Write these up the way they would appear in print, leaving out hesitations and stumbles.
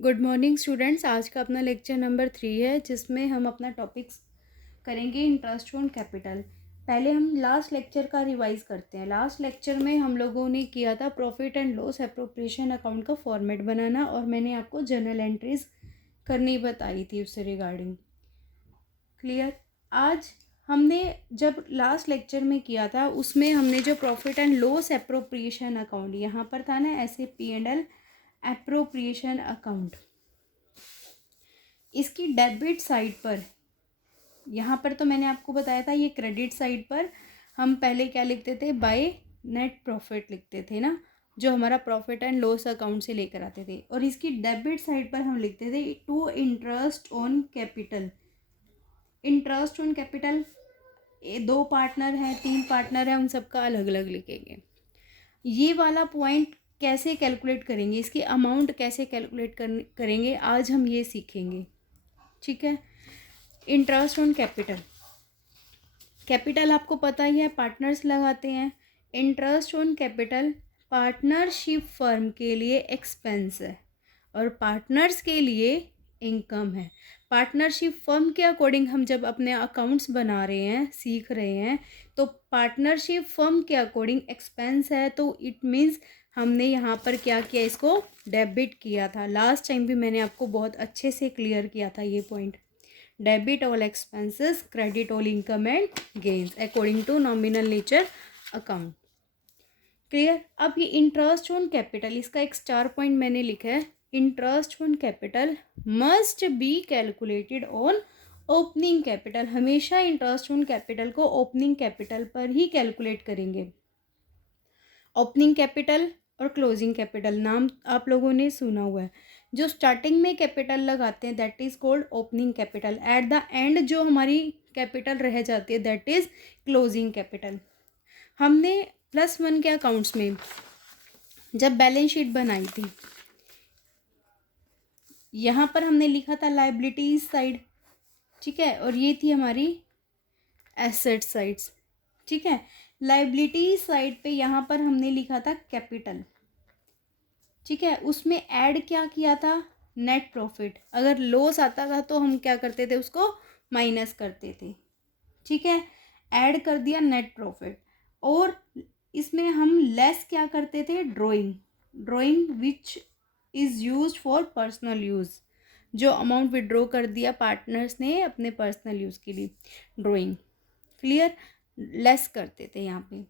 Good morning students. आज का अपना लेक्चर नंबर 3 है जिसमें हम अपना टॉपिक्स करेंगे इंटरेस्ट ऑन कैपिटल। पहले हम लास्ट लेक्चर का रिवाइज करते हैं। लास्ट लेक्चर में हम लोगों ने किया था profit and loss appropriation account का फॉर्मेट बनाना और मैंने आपको जर्नल एंट्रीज करनी बताई थी उससे रिगार्डिंग। क्लियर। आज हमने जब लास्ट लेक्चर में किया था उसमें हमने जो profit and loss appropriation account यहाँ पर था ना, ऐसे P&L एप्रोप्रिएशन अकाउंट, इसकी डेबिट साइड पर, यहाँ पर तो मैंने आपको बताया था ये क्रेडिट साइड पर हम पहले क्या लिखते थे, बाय नेट प्रॉफिट लिखते थे ना, जो हमारा प्रॉफिट एंड लॉस अकाउंट से लेकर आते थे। और इसकी डेबिट साइड पर हम लिखते थे to interest on capital. Interest on capital, 2 partner हैं 3 पार्टनर हैं, उन सबका अलग अलग लिखेंगे। ये वाला पॉइंट कैसे कैलकुलेट करेंगे, इसकी अमाउंट कैसे कैलकुलेट करेंगे, आज हम ये सीखेंगे। ठीक है। इंटरेस्ट ऑन कैपिटल, कैपिटल आपको पता ही है पार्टनर्स लगाते हैं। Interest on capital partnership firm के लिए एक्सपेंस है और पार्टनर्स के लिए इनकम है। पार्टनरशिप फर्म के अकॉर्डिंग हम जब अपने अकाउंट्स बना रहे हैं, सीख रहे हैं, तो पार्टनरशिप फर्म के अकॉर्डिंग एक्सपेंस है, तो इट मीन्स हमने यहाँ पर क्या किया, इसको डेबिट किया था। लास्ट टाइम भी मैंने आपको बहुत अच्छे से क्लियर किया था ये point. Debit all expenses, credit all income and gains according to nominal nature account. Clear. अब ये इंटरेस्ट ऑन कैपिटल, इसका एक स्टार पॉइंट मैंने लिखा है, interest on capital must be calculated on opening capital. हमेशा इंटरेस्ट ऑन कैपिटल को opening capital पर ही कैलकुलेट करेंगे। ओपनिंग कैपिटल और क्लोजिंग कैपिटल नाम आप लोगों ने सुना हुआ है। जो स्टार्टिंग में कैपिटल लगाते हैं that is called opening capital. At the end जो हमारी कैपिटल रह जाती है दैट इज क्लोजिंग कैपिटल। हमने +1 के अकाउंट्स में जब बैलेंस शीट बनाई थी, यहाँ पर हमने लिखा था लाइबिलिटीज साइड, ठीक है, और ये थी हमारी एसेट साइड्स। ठीक है। लाइबिलिटी साइड पे यहाँ पर हमने लिखा था कैपिटल। ठीक है। उसमें ऐड क्या किया था, नेट प्रॉफिट। अगर लॉस आता था तो हम क्या करते थे, उसको माइनस करते थे। ठीक है। ऐड कर दिया नेट प्रॉफिट। और इसमें हम लेस क्या करते थे, drawing. Drawing which is use for personal use. जो अमाउंट विड्रॉ कर दिया पार्टनर्स ने अपने पर्सनल यूज़ के लिए, ड्राइंग। क्लियर। लेस करते थे यहाँ पे।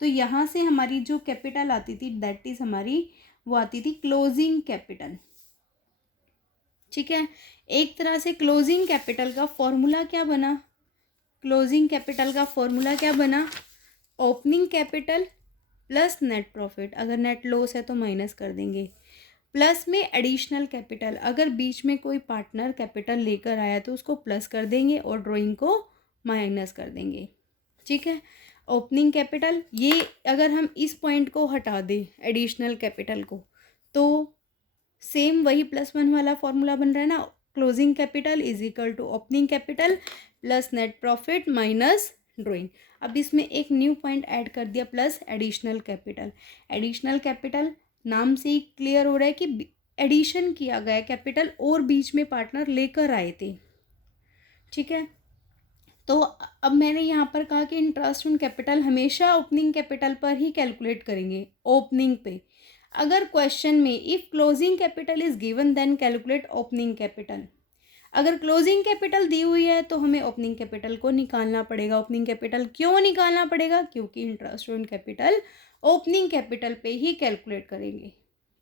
तो यहाँ से हमारी जो कैपिटल आती थी दैट इज हमारी वो आती थी क्लोजिंग कैपिटल। ठीक है। एक तरह से क्लोजिंग कैपिटल का फॉर्मूला क्या बना, क्लोजिंग कैपिटल का फॉर्मूला क्या बना, opening capital plus net profit. अगर नेट लॉस है तो माइनस कर देंगे, प्लस में एडिशनल कैपिटल। अगर बीच में कोई पार्टनर कैपिटल लेकर आया तो उसको प्लस कर देंगे और ड्राइंग को माइनस कर देंगे। ठीक है। ओपनिंग कैपिटल, ये अगर हम इस पॉइंट को हटा दें एडिशनल कैपिटल को, तो सेम वही +1 वाला फॉर्मूला बन रहा है ना, closing capital is equal to opening capital plus net profit minus drawing. अब इसमें एक न्यू पॉइंट ऐड कर दिया, plus additional capital. Additional capital नाम से ही क्लियर हो रहा है कि एडिशन किया गया कैपिटल और बीच में पार्टनर लेकर आए थे। ठीक है। तो अब मैंने यहाँ पर कहा कि इंटरेस्ट ऑन कैपिटल हमेशा ओपनिंग कैपिटल पर ही कैलकुलेट करेंगे, ओपनिंग पे। अगर क्वेश्चन में if closing capital is given then calculate opening capital, अगर क्लोजिंग कैपिटल दी हुई है तो हमें ओपनिंग कैपिटल को निकालना पड़ेगा। ओपनिंग कैपिटल क्यों निकालना पड़ेगा, क्योंकि interest on capital opening capital पे ही कैलकुलेट करेंगे।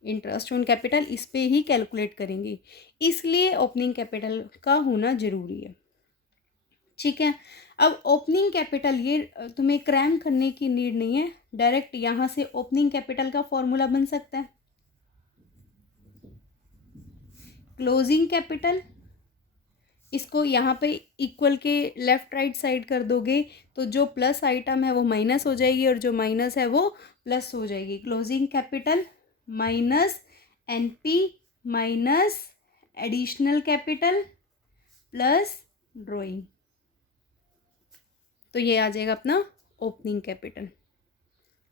इंटरेस्ट ऑन कैपिटल इस पे ही कैलकुलेट करेंगे, इसलिए ओपनिंग कैपिटल का होना ज़रूरी है। ठीक है। अब ओपनिंग कैपिटल ये तुम्हें क्रैम करने की नीड नहीं है, डायरेक्ट यहाँ से ओपनिंग कैपिटल का फॉर्मूला बन सकता है। क्लोजिंग कैपिटल, इसको यहाँ पे इक्वल के लेफ्ट राइट साइड कर दोगे तो जो प्लस आइटम है वो माइनस हो जाएगी और जो माइनस है वो प्लस हो जाएगी। Closing capital minus NP minus additional capital plus drawing, तो ये आ जाएगा अपना opening capital.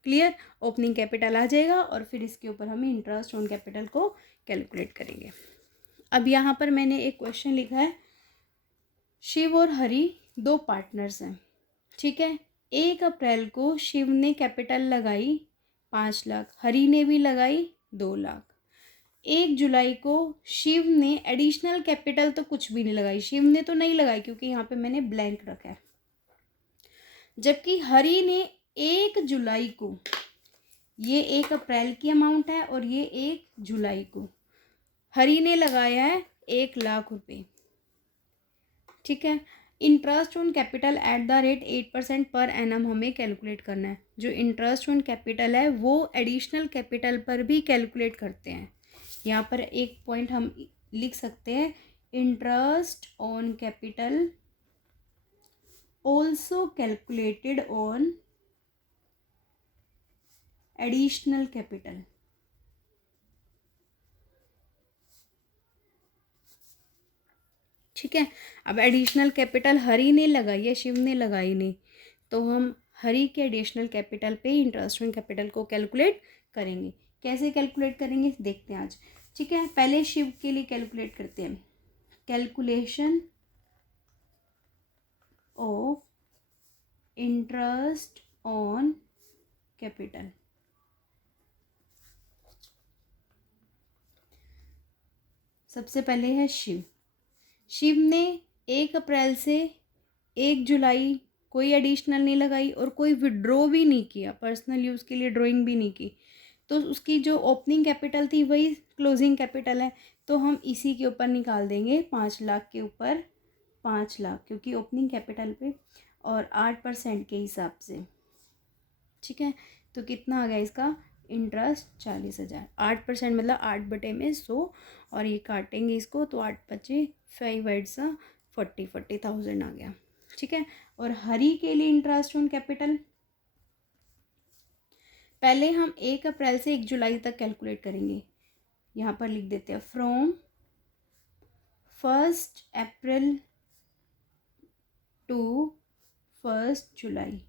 Clear. Opening capital आ जाएगा और फिर इसके ऊपर हम इंटरेस्ट ऑन कैपिटल को कैलकुलेट करेंगे। अब यहाँ पर मैंने एक क्वेश्चन लिखा है, शिव और हरि 2 पार्टनर्स हैं, ठीक है। 1 अप्रैल को शिव ने कैपिटल लगाई 5 लाख, हरि ने भी लगाई 2 लाख। 1 जुलाई को शिव ने एडिशनल कैपिटल तो कुछ भी नहीं लगाई, शिव ने तो नहीं लगाई क्योंकि यहाँ पे मैंने ब्लैंक रखा है, जबकि हरि ने 1 जुलाई को, ये 1 अप्रैल की अमाउंट है और ये 1 जुलाई को हरि ने लगाया है 1 लाख रुपए, ठीक है। Interest on capital at the rate 8% per annum हमें कैलकुलेट करना है। जो इंटरेस्ट ऑन कैपिटल है वो एडिशनल कैपिटल पर भी कैलकुलेट करते हैं। यहाँ पर एक पॉइंट हम लिख सकते हैं, interest on capital also calculated on additional capital. ठीक है। अब एडिशनल कैपिटल हरि ने लगाई है, शिव ने लगाई नहीं, तो हम हरि के एडिशनल कैपिटल पे इंटरेस्ट ऑन कैपिटल को कैलकुलेट करेंगे। कैसे कैलकुलेट करेंगे देखते हैं आज, ठीक है। पहले शिव के लिए कैलकुलेट करते हैं, calculation of interest on capital. सबसे पहले है शिव। शिव ने 1 अप्रैल से 1 जुलाई कोई एडिशनल नहीं लगाई और कोई विड्रॉ भी नहीं किया, पर्सनल यूज़ के लिए ड्राइंग भी नहीं की, तो उसकी जो ओपनिंग कैपिटल थी वही क्लोजिंग कैपिटल है, तो हम इसी के ऊपर निकाल देंगे 5 लाख के ऊपर 5 लाख, क्योंकि ओपनिंग कैपिटल पे और 8% के हिसाब से, ठीक है। तो कितना आ गया इसका इंटरेस्ट 40,000, 8% मतलब 8/100, और ये काटेंगे इसको तो 8 बचे 5 8 40,000 आ गया, ठीक है। और हरि के लिए इंटरेस्ट ऑन कैपिटल पहले हम 1 अप्रैल से 1 जुलाई तक कैलकुलेट करेंगे। यहाँ पर लिख देते हैं फ्रॉम 1 अप्रैल टू 1 जुलाई।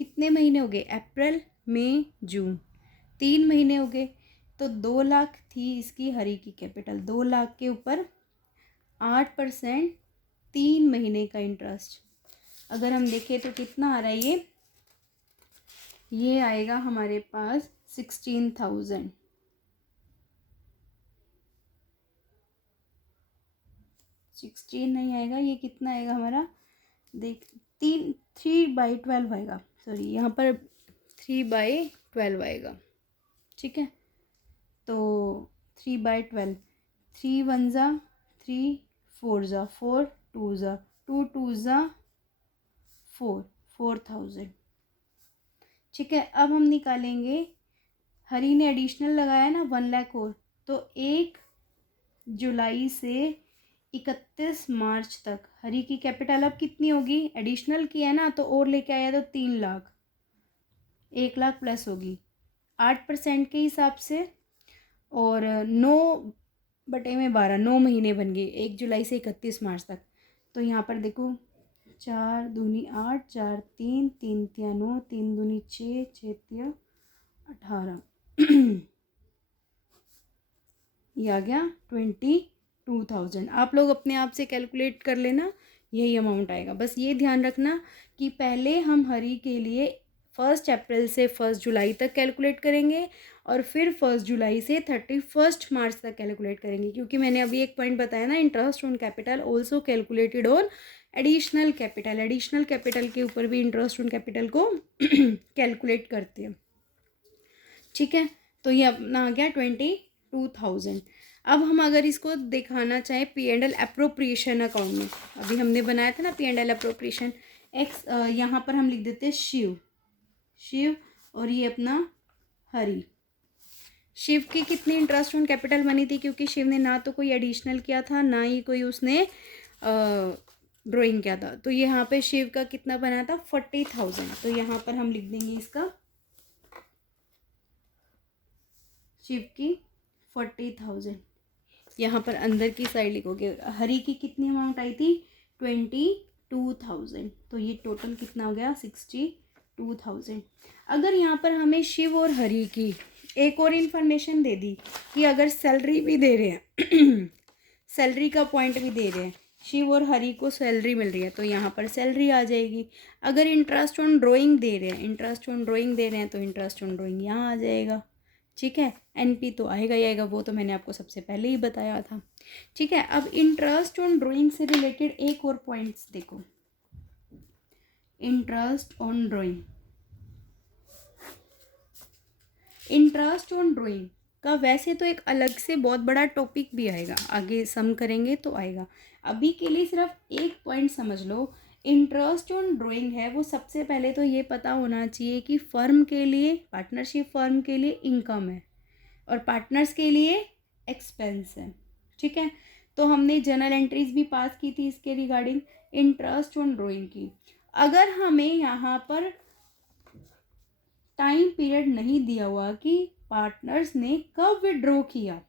कितने महीने हो गए, अप्रैल मई जून, 3 महीने हो गए। तो 2 लाख थी इसकी हरि की कैपिटल, 2 लाख के ऊपर 8% 3 महीने का इंटरेस्ट। अगर हम देखें तो कितना आ रहा है ये आएगा हमारे पास 16,000। 16 नहीं आएगा, ये कितना आएगा हमारा, देख 3/12 आएगा, सॉरी यहाँ पर 3/12 आएगा, ठीक है। तो 3/12, 3 1 3, 4 4, 2 2, 2 4, 4,000, ठीक है। अब हम निकालेंगे, हरि ने एडिशनल लगाया ना 1 लाख और, तो 1 जुलाई से 31 मार्च तक हरि की कैपिटल अब कितनी होगी, एडिशनल की है ना तो और लेके आया तो 3 लाख, 1 लाख प्लस होगी 8% के हिसाब से, और 9/12, 9 महीने बन गए 1 जुलाई से 31 मार्च तक। तो यहाँ पर देखो 4 दूनी 8, 4 3, 3 तिया 9, 3 दूनी 6, 6 तिया 18 ये आ गया 22,000। आप लोग अपने आप से कैलकुलेट कर लेना, यही अमाउंट आएगा। बस ये ध्यान रखना कि पहले हम हरि के लिए 1 अप्रैल से 1 जुलाई तक कैलकुलेट करेंगे और फिर 1 जुलाई से 31 मार्च तक कैलकुलेट करेंगे, क्योंकि मैंने अभी एक पॉइंट बताया ना, interest on capital also calculated on additional capital. Additional capital के ऊपर भी इंटरेस्ट ऑन कैपिटल को कैलकुलेट करते हैं, ठीक है। तो ये अपना आ गया 22,000। अब हम अगर इसको दिखाना चाहें P&L अप्रोप्रिएशन अकाउंट में, अभी हमने बनाया था ना P&L अप्रोप्रिएशन, एक्स यहाँ पर हम लिख देते हैं शिव और ये अपना हरि। शिव की कितनी इंटरेस्ट ऑन कैपिटल बनी थी, क्योंकि शिव ने ना तो कोई एडिशनल किया था ना ही कोई उसने ड्राइंग किया था, तो यहाँ पे शिव का कितना बना था 40,000। तो यहाँ पर हम लिख देंगे इसका शिव की 40,000, यहाँ पर अंदर की साइड लिखोगे। हरि की कितनी अमाउंट आई थी 22,000, तो ये टोटल कितना हो गया 62,000। अगर यहाँ पर हमें शिव और हरि की एक और इन्फॉर्मेशन दे दी कि अगर सैलरी भी दे रहे हैं सैलरी का पॉइंट भी दे रहे हैं, शिव और हरि को सैलरी मिल रही है तो यहाँ पर सैलरी आ जाएगी। अगर इंटरेस्ट ऑन ड्राइंग दे रहे हैं, इंटरेस्ट ऑन ड्राइंग दे रहे हैं तो इंटरेस्ट ऑन ड्राइंग यहाँ आ जाएगा। ठीक है, एनपी तो आएगा ही आएगा, वो तो मैंने आपको सबसे पहले ही बताया था। ठीक है, अब इंटरेस्ट ऑन ड्राइंग से रिलेटेड एक और पॉइंट्स देखो, interest on drawing, interest on drawing का वैसे तो एक अलग से बहुत बड़ा टॉपिक भी आएगा, आगे सम करेंगे तो आएगा। अभी के लिए सिर्फ एक पॉइंट समझ लो, इंटरेस्ट ऑन ड्राइंग है वो सबसे पहले तो ये पता होना चाहिए कि फर्म के लिए, पार्टनरशिप फर्म के लिए इनकम है और पार्टनर्स के लिए एक्सपेंस है। ठीक है, तो हमने जर्नल एंट्रीज भी पास की थी इसके रिगार्डिंग इंटरेस्ट ऑन ड्राइंग की। अगर हमें यहाँ पर टाइम पीरियड नहीं दिया हुआ कि पार्टनर्स ने कब विड्रॉ किया,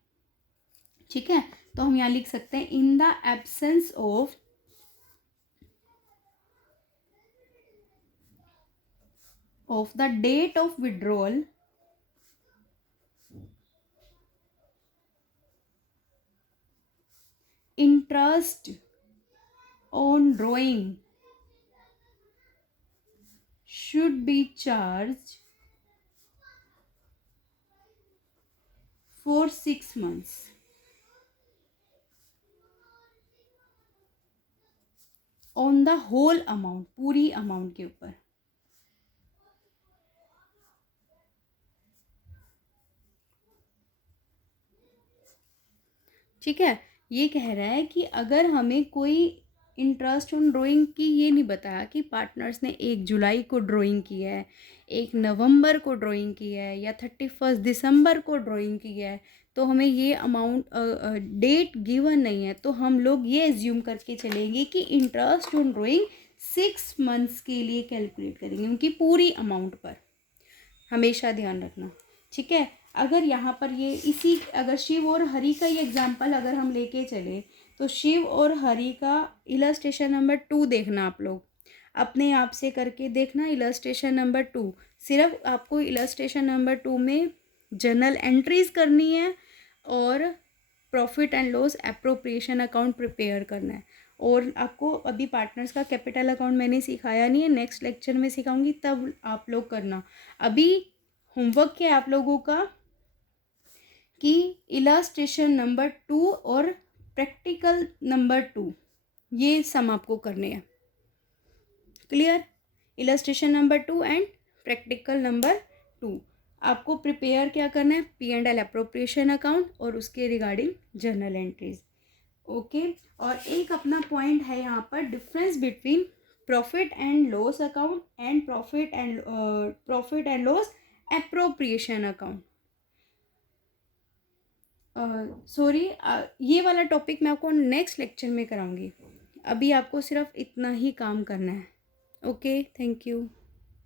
ठीक है, तो हम यहाँ लिख सकते हैं in the absence of the date of withdrawal interest on drawing should be charged for 6 months on the whole amount, पूरी अमाउंट के ऊपर। ठीक है, ये कह रहा है कि अगर हमें कोई इंटरेस्ट ऑन ड्राइंग की ये नहीं बताया कि पार्टनर्स ने 1 जुलाई को ड्राइंग की है, 1 नवंबर को ड्राइंग की है या 31 दिसंबर को ड्राइंग की है, तो हमें ये अमाउंट डेट गिवन नहीं है, तो हम लोग ये एज्यूम करके चलेंगे कि इंटरेस्ट ऑन ड्राइंग 6 मंथ्स के लिए कैलकुलेट करेंगे उनकी पूरी अमाउंट पर, हमेशा ध्यान रखना। ठीक है, अगर यहाँ पर ये इसी, अगर शिव और हरि का ये एग्जाम्पल अगर हम लेके चले तो शिव और हरि का इलस्ट्रेशन नंबर 2 देखना, आप लोग अपने आप से करके देखना। इलस्ट्रेशन नंबर 2, सिर्फ आपको इलस्ट्रेशन नंबर 2 में जर्नल एंट्रीज करनी है और profit and loss appropriation account prepare करना है। और आपको अभी पार्टनर्स का कैपिटल अकाउंट मैंने सिखाया नहीं है, नेक्स्ट लेक्चर में सिखाऊंगी, तब आप लोग करना। अभी होमवर्क क्या है आप लोगों का कि इलस्ट्रेशन नंबर 2 और प्रैक्टिकल नंबर 2 ये सम आपको करने हैं। Clear, illustration number 2 and practical number 2 आपको प्रिपेयर क्या करना है, P&L एप्रोप्रिएशन अकाउंट और उसके रिगार्डिंग जर्नल एंट्रीज। ओके, और एक अपना पॉइंट है यहाँ पर, difference between profit and loss account and profit and loss appropriation account. Sorry, ये वाला टॉपिक मैं आपको नेक्स्ट लेक्चर में कराऊंगी, अभी आपको सिर्फ इतना ही काम करना है। Okay, thank you.